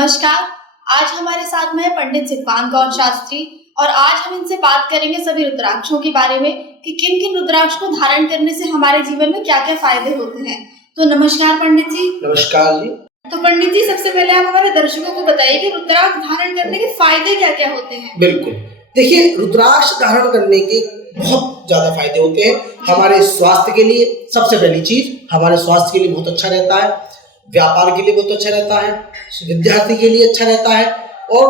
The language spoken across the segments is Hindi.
नमस्कार। आज हमारे साथ में है पंडित सिद्धांत गौर शास्त्री और आज हम इनसे बात करेंगे सभी रुद्राक्षों के बारे में कि किन किन रुद्राक्ष को धारण करने से हमारे जीवन में क्या क्या फायदे होते हैं। तो नमस्कार पंडित जी। नमस्कार जी। तो पंडित जी, सबसे पहले आप हमारे दर्शकों को बताइए कि रुद्राक्ष धारण करने के फायदे क्या क्या होते हैं। बिल्कुल, देखिए रुद्राक्ष धारण करने के बहुत ज्यादा फायदे होते हैं। हमारे स्वास्थ्य के लिए सबसे पहली चीज, हमारे स्वास्थ्य के लिए बहुत अच्छा रहता है, व्यापार के लिए बहुत अच्छा रहता है, विद्यार्थी के लिए अच्छा रहता है और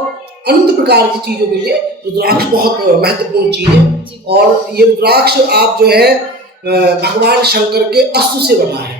अनंत प्रकार की चीजों के लिए रुद्राक्ष बहुत महत्वपूर्ण चीज है। और ये रुद्राक्ष आप जो है भगवान शंकर के अश्व से बना है,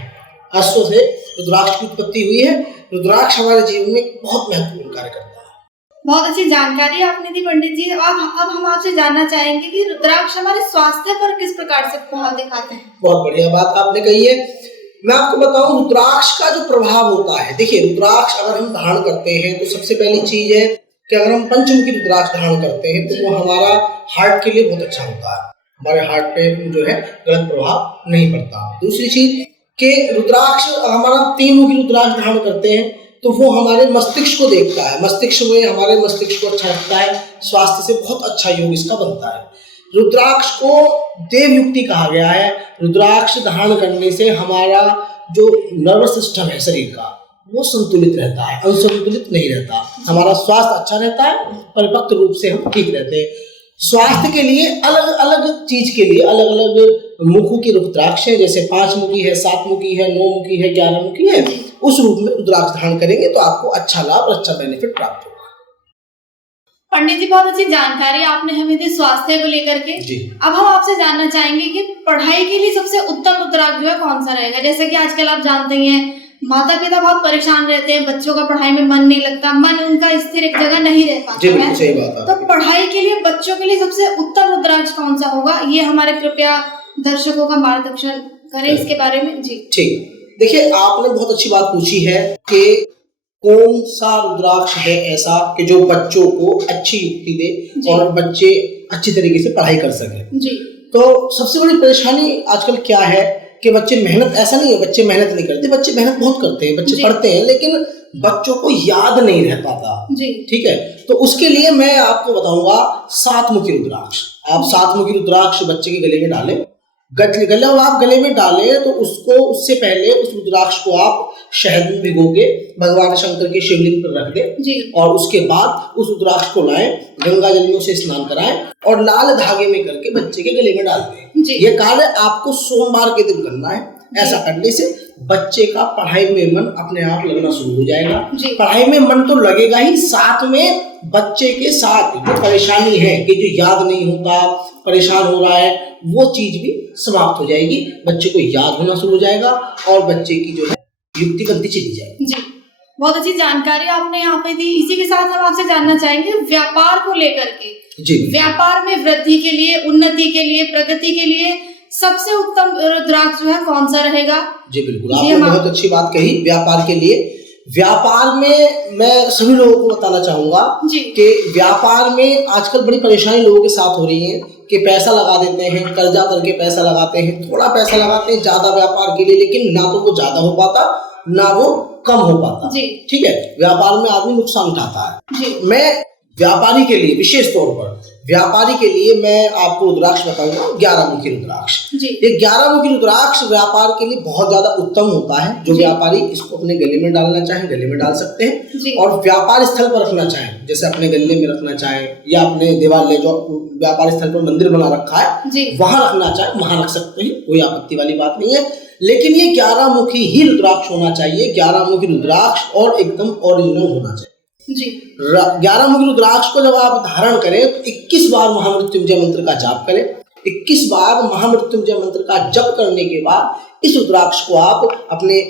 अश्व से रुद्राक्ष की उत्पत्ति हुई है। रुद्राक्ष हमारे जीवन में बहुत महत्वपूर्ण कार्य करता है। बहुत अच्छी जानकारी आपने दी पंडित जी। अब हम आपसे जानना चाहेंगे कि रुद्राक्ष हमारे स्वास्थ्य पर किस प्रकार से प्रभाव दिखाते हैं। बहुत बढ़िया बात आपने कही है। मैं आपको बताऊं रुद्राक्ष का जो प्रभाव होता है, देखिए रुद्राक्ष अगर हम धारण करते हैं तो सबसे पहली चीज है कि अगर हम पंचमुखी रुद्राक्ष धारण करते हैं तो वो हमारा हार्ट के लिए बहुत अच्छा होता है, हमारे हार्ट पे जो है गलत प्रभाव नहीं पड़ता। दूसरी चीज कि रुद्राक्ष हमारा तीन मुखी रुद्राक्ष धारण करते हैं तो वो हमारे मस्तिष्क को देखता है, मस्तिष्क में हमारे मस्तिष्क को अच्छा रखता है, स्वास्थ्य से बहुत अच्छा योग इसका बनता है। रुद्राक्ष को देव युक्ति कहा गया है। रुद्राक्ष धारण करने से हमारा जो नर्वस सिस्टम है शरीर का वो संतुलित रहता है, असंतुलित नहीं रहता, हमारा स्वास्थ्य अच्छा रहता है, परिपक्व रूप से हम ठीक रहते हैं। स्वास्थ्य के लिए अलग अलग चीज के लिए अलग अलग मुखों की रुद्राक्ष है, जैसे 5 मुखी है, 7 मुखी है, 9 मुखी है, 11 मुखी है। उस रूप में रुद्राक्ष धारण करेंगे तो आपको अच्छा लाभ और अच्छा बेनिफिट प्राप्त होगा। पंडित जी, बहुत अच्छी जानकारी आपने हमें दी स्वास्थ्य को लेकर के। अब हम आपसे जानना चाहेंगे कि पढ़ाई के लिए सबसे उत्तम रुद्राक्ष जो है कौन सा रहेगा। जैसे कि आजकल आप जानते ही हैं माता पिता बहुत परेशान रहते हैं, बच्चों का पढ़ाई में मन नहीं लगता, मन उनका स्थिर एक जगह नहीं रह पाता है। सही बात है। तो पढ़ाई के लिए बच्चों के लिए सबसे उत्तम रुद्राक्ष कौन सा होगा, ये हमारे कृपया दर्शकों का मार्गदर्शन करें इसके बारे में जी। ठीक, देखिए आपने बहुत अच्छी बात पूछी है कि कौन सा रुद्राक्ष है ऐसा कि जो बच्चों को अच्छी युक्ति दे और बच्चे अच्छी तरीके से पढ़ाई कर सके जी। तो सबसे बड़ी परेशानी आजकल क्या है कि बच्चे मेहनत, ऐसा नहीं है बच्चे मेहनत नहीं करते, बच्चे मेहनत बहुत करते हैं, बच्चे पढ़ते हैं लेकिन बच्चों को याद नहीं रह पाता जी। ठीक है, तो उसके लिए मैं आपको बताऊंगा 7 मुखी रुद्राक्ष। आप 7 मुखी रुद्राक्ष बच्चे के गले में डालें, गले और आप गले में डालें तो उसको उससे पहले उस रुद्राक्ष को आप शहद में भिगो के भगवान शंकर के शिवलिंग पर रख दें और उसके बाद उस रुद्राक्ष को लाएं, गंगा जल में उसे स्नान कराएं और लाल धागे में करके बच्चे के गले में डाल दें। ये कार्य आपको सोमवार के दिन करना है। ऐसा करने से बच्चे का पढ़ाई में मन अपने आप लगना शुरू हो जाएगा। पढ़ाई में मन तो लगेगा ही, साथ में बच्चे के साथ जो परेशानी है कि जो याद नहीं होता, परेशान हो रहा है, वो चीज भी समाप्त हो जाएगी। बच्चे को याद होना शुरू हो जाएगा और बच्चे की जो है युक्ति बनती चली जाएगी जी। बहुत अच्छी जानकारी आपने यहाँ पे दी। इसी के साथ हम आपसे जानना चाहेंगे व्यापार को लेकर के जी। व्यापार में वृद्धि के लिए, उन्नति के लिए, प्रगति के लिए सबसे उत्तम रुद्राक्ष जो है कौन सा रहेगा। जी बिल्कुल, आपने बहुत अच्छी बात कही। व्यापार के लिए, व्यापार में मैं सभी लोगों को बताना चाहूंगा कि व्यापार में आजकल बड़ी परेशानी लोगों के साथ हो रही है कि पैसा लगा देते हैं, कर्जा करके पैसा लगाते हैं, थोड़ा पैसा लगाते हैं ज्यादा व्यापार के लिए, लेकिन ना तो वो ज्यादा हो पाता ना वो कम हो पाता। ठीक है, व्यापार में आदमी नुकसान उठाता है। मैं व्यापारी के लिए, विशेष तौर पर व्यापारी के लिए मैं आपको रुद्राक्ष बताऊंगा 11 मुखी रुद्राक्ष। ये 11 मुखी रुद्राक्ष व्यापार के लिए बहुत ज्यादा उत्तम होता है। जो व्यापारी इसको अपने गले में डालना चाहे गले में डाल सकते हैं और व्यापार स्थल पर रखना चाहे, जैसे अपने गले में रखना चाहे या अपने देवालय जो व्यापार स्थल पर मंदिर बना रखा है वहां रखना चाहे वहां रख सकते हैं, कोई आपत्ति वाली बात नहीं है। लेकिन ये 11 मुखी ही रुद्राक्ष होना चाहिए, 11 मुखी रुद्राक्ष और एकदम ओरिजिनल होना चाहिए जी। 11 मुखी रुद्राक्ष को जब आप धारण करें तो 21 बार महामृत्युंजय मंत्र का जाप करें। 21 बार महामृत्युंजय मंत्र का जप करने के बाद इस रुद्राक्ष को आप अपने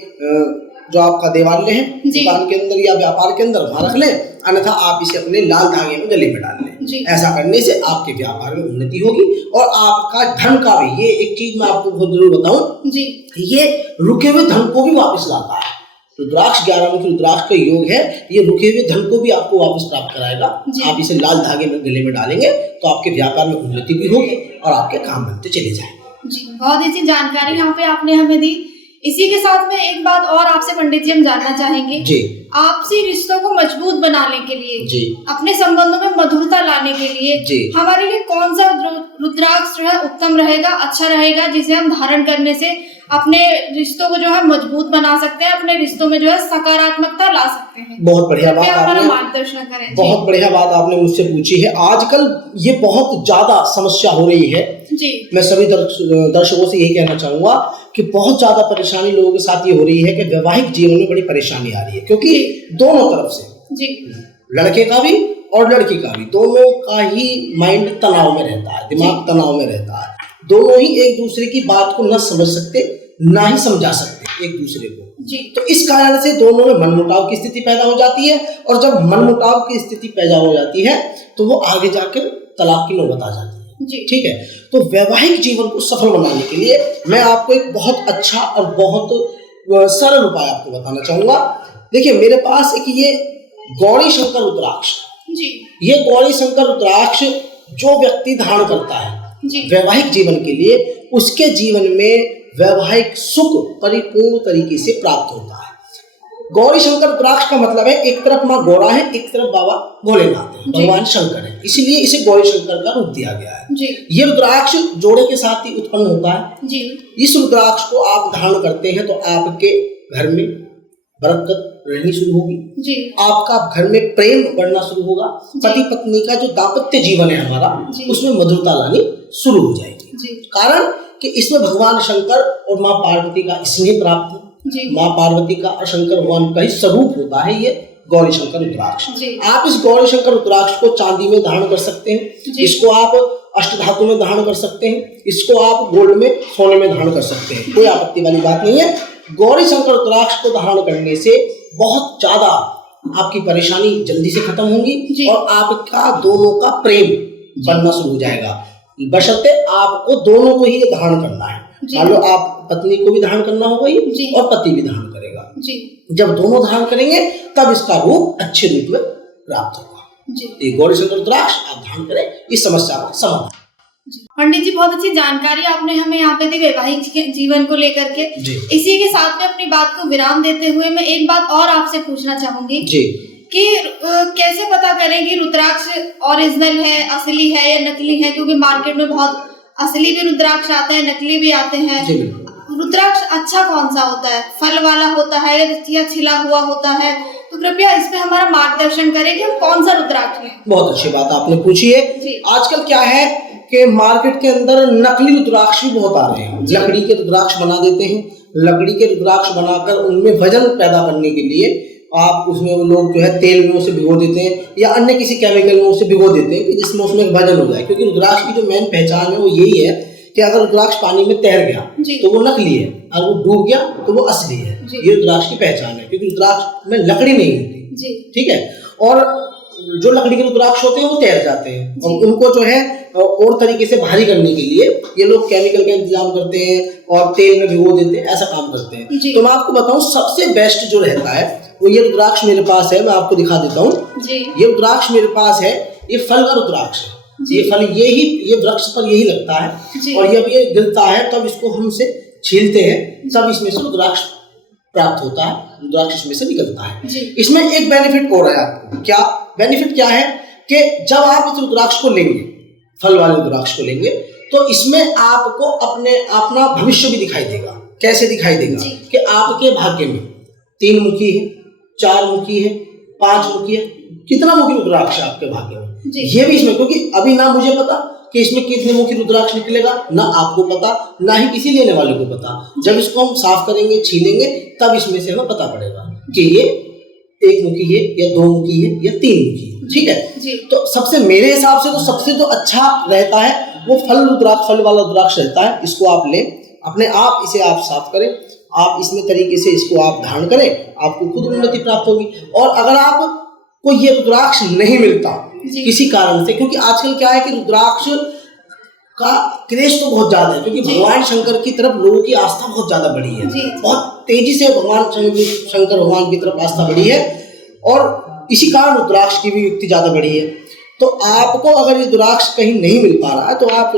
जो आपका देवालय है दुकान के अंदर या व्यापार के अंदर वहां रख लें, अन्यथा आप इसे अपने लाल धागे में गले में डाल लें। ऐसा करने से आपके व्यापार में उन्नति होगी और आपका धन का भी, ये एक चीज मैं आपको बहुत जरूर बताऊं जी, ये रुके हुए धन को भी वापस लाता है। रुद्राक्ष 11 मुखी रुद्राक्ष का योग है, ये रुके हुए धन को भी आपको वापस प्राप्त कराएगा। आप इसे लाल धागे में गले में डालेंगे तो आपके व्यापार में उन्नति भी होगी और आपके काम बनते चले जाएंगे जी। बहुत अच्छी जानकारी यहाँ पे आपने हमें दी। इसी के साथ में एक बात और आपसे पंडित जी हम जानना चाहेंगे जी। आपसी रिश्तों को मजबूत बनाने के लिए जी। अपने संबंधों में मधुरता लाने के लिए जी। हमारे लिए कौन सा रुद्राक्ष जो है उत्तम रहेगा, अच्छा रहेगा, जिसे हम धारण करने से अपने रिश्तों को जो है मजबूत बना सकते हैं, अपने रिश्तों में जो है सकारात्मकता ला सकते हैं? बहुत बढ़िया बात आपने, मार्गदर्शन करें। बहुत बढ़िया बात आपने मुझसे पूछी है। आजकल ये बहुत ज्यादा समस्या हो रही है जी। मैं सभी दर्शकों से यही कहना चाहूंगा कि बहुत ज्यादा परेशानी लोगों के साथ ये हो रही है कि वैवाहिक जीवन में बड़ी परेशानी आ रही है, क्योंकि दोनों तरफ से जी, लड़के का भी और लड़की का भी, दोनों का ही माइंड तनाव में रहता है, दिमाग तनाव में रहता है। दोनों ही एक दूसरे की बात को न समझ सकते, ना ही समझा सकते एक दूसरे को जी। तो इस कारण से दोनों में मनमुटाव की स्थिति पैदा हो जाती है, और जब मनमुटाव की स्थिति पैदा हो जाती है तो वो आगे जाकर तलाक की नौबत आ जाती है जी। ठीक है। तो वैवाहिक जीवन को सफल बनाने के लिए मैं आपको एक बहुत अच्छा और बहुत सरल उपाय आपको बताना चाहूंगा। देखिए मेरे पास एक ये गौरी शंकर रुद्राक्ष जी। ये गौरी शंकर रुद्राक्ष जो व्यक्ति धारण करता है जी। वैवाहिक जीवन के लिए, उसके जीवन में वैवाहिक सुख परिपूर्ण तरीके से प्राप्त होता है। गौरी शंकर रुद्राक्ष का मतलब है एक तरफ माँ गौरा है, एक तरफ बाबा भोलेनाथ है, भगवान शंकर है, इसीलिए इसे गौरी शंकर का रूप दिया गया है जी। ये रुद्राक्ष जोड़े के साथ ही उत्पन्न होता है जी। इस रुद्राक्ष को आप धारण करते हैं तो आपके घर में बरकत रहनी शुरू होगी जी। आपका घर में प्रेम बढ़ना शुरू होगा, पति पत्नी का जो दाम्पत्य जीवन है हमारा उसमें मधुरता लानी शुरू हो जाएगी जी। कारण कि इसमें भगवान शंकर और माँ पार्वती का स्नेह प्राप्त है। माँ पार्वती का और शंकर भगवान का ही स्वरूप होता है ये गौरी शंकर रुद्राक्ष। आप इस गौरी शंकर रुद्राक्ष को चांदी में धारण कर सकते हैं, इसको आप अष्टधातु में धारण कर सकते हैं, इसको आप गोल्ड में सोने में धारण कर सकते हैं, कोई आपत्ति वाली बात नहीं है। गौरी शंकर रुद्राक्ष को धारण करने से बहुत ज्यादा आपकी परेशानी जल्दी से खत्म होगी और आपका दोनों का प्रेम बनना शुरू हो जाएगा, बशर्ते आपको दोनों को ही ये धारण करना है। मान लो आप पत्नी को भी धारण करना होगा ये और पति भी धारण करेगा जी। जब दोनों धारण करेंगे तब इसका रूप अच्छे रूप में प्राप्त होगा। ये गौरी शंकर रुद्राक्ष आप धारण करें, इस समस्या का समाधान। पंडित जी बहुत अच्छी जानकारी आपने हमें यहाँ पे दी वैवाहिक जीवन को लेकर के। इसी के साथ में अपनी बात को विराम देते हुए मैं एक बात और आपसे पूछना चाहूंगी जी कि कैसे पता करें कि रुद्राक्ष ओरिजिनल है, असली है या नकली है, क्योंकि मार्केट में बहुत असली भी रुद्राक्ष आते हैं, नकली भी आते हैं। रुद्राक्ष अच्छा कौन सा होता है, फल वाला होता है या छिला हुआ होता है? तो कृपया इसमें हमारा मार्गदर्शन करें कि हम कौन सा रुद्राक्ष लें। बहुत अच्छी बात आपने पूछी है। आजकल क्या है कि मार्केट के अंदर नकली रुद्राक्ष भी बहुत आ रहे हैं, लकड़ी के रुद्राक्ष बना देते हैं, लकड़ी के रुद्राक्ष बनाकर उनमें वजन पैदा करने के लिए आप उसमें वो लोग जो है तेल में उसे भिगो देते हैं या अन्य किसी केमिकल में उसे भिगो देते हैं कि जिसमें उसमें वजन हो जाए, क्योंकि रुद्राक्ष की जो मेन पहचान है वो यही है कि अगर रुद्राक्ष पानी में तैर गया तो वो नकली है, अगर वो डूब गया तो वो असली है। ये रुद्राक्ष की पहचान है, क्योंकि रुद्राक्ष में लकड़ी नहीं होती, ठीक है। और जो लकड़ी के रुद्राक्ष होते हैं वो तैर जाते हैं और उनको जो है और तरीके से भारी करने के लिए ये लोग केमिकल का इंतजाम करते हैं और तेल में भिगो देते हैं, ऐसा काम करते हैं। तो मैं आपको बताऊं सबसे बेस्ट जो रहता है वो ये रुद्राक्ष मेरे पास है, मैं आपको दिखा देता हूँ। ये रुद्राक्ष मेरे पास है, ये फल का रुद्राक्ष है। ये फल ये वृक्ष पर यही लगता है और जब ये गिरता है तब इसको हम से छीलते हैं, तब इसमें से रुद्राक्ष प्राप्त होता है, रुद्राक्ष इसमें से निकलता है। इसमें एक बेनिफिट और है आपको। क्या बेनिफिट क्या है कि जब आप इस रुद्राक्ष को लेंगे, फल वाले रुद्राक्ष को लेंगे, तो इसमें आपको अपना भविष्य भी दिखाई देगा। कैसे दिखाई देगा कि आपके भाग्य में 3 मुखी है, 4 मुखी है, 5 मुखी है, कितना मुखी रुद्राक्ष है आपके भाग्य में, ये भी इसमें, क्योंकि अभी ना मुझे पता कि इसमें कितने मुखी रुद्राक्ष निकलेगा, ना आपको पता, ना ही किसी लेने वाले को पता। जब इसको हम साफ करेंगे, छीलेंगे, तब इसमें से हमें पता पड़ेगा कि ये 1 मुखी है या 2 मुखी है या 3 मुखी है, ठीक है। तो सबसे मेरे हिसाब से तो सबसे जो अच्छा रहता है वो फल वाला रुद्राक्ष रहता है। इसको आप लें, अपने आप इसे आप साफ करें, आप इसमें तरीके से इसको आप धारण करें, आपको खुद उन्नति प्राप्त होगी। और अगर आपको ये रुद्राक्ष नहीं मिलता किसी कारण से, क्योंकि आजकल क्या है कि रुद्राक्ष का क्रेज तो बहुत ज्यादा है, क्योंकि भगवान शंकर की तरफ लोगों की आस्था बहुत ज्यादा बढ़ी है, बहुत तेजी से भगवान शंकर भगवान की तरफ आस्था बढ़ी है और इसी कारण रुद्राक्ष की भी युक्ति ज्यादा बढ़ी है। तो आपको अगर ये रुद्राक्ष कहीं नहीं मिल पा रहा है तो आप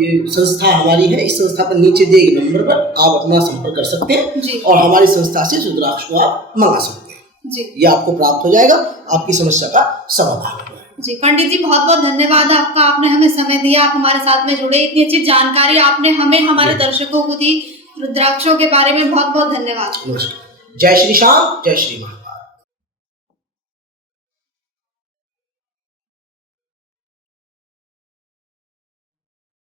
ये संस्था हमारी है, इस संस्था पर नीचे दिए गए नंबर पर आप अपना संपर्क कर सकते हैं और हमारी संस्था से रुद्राक्ष को आप मंगा सकते हैं जी। ये आपको प्राप्त हो जाएगा, आपकी समस्या का समाधान हो जाएगा जी। पंडित जी बहुत बहुत धन्यवाद आपका, आपने हमें समय दिया, आप हमारे साथ में जुड़े, इतनी अच्छी जानकारी आपने हमें हमारे दर्शकों को दी रुद्राक्षों के बारे में। बहुत बहुत धन्यवाद। नमस्कार। जय श्री श्याम, जय श्री राम।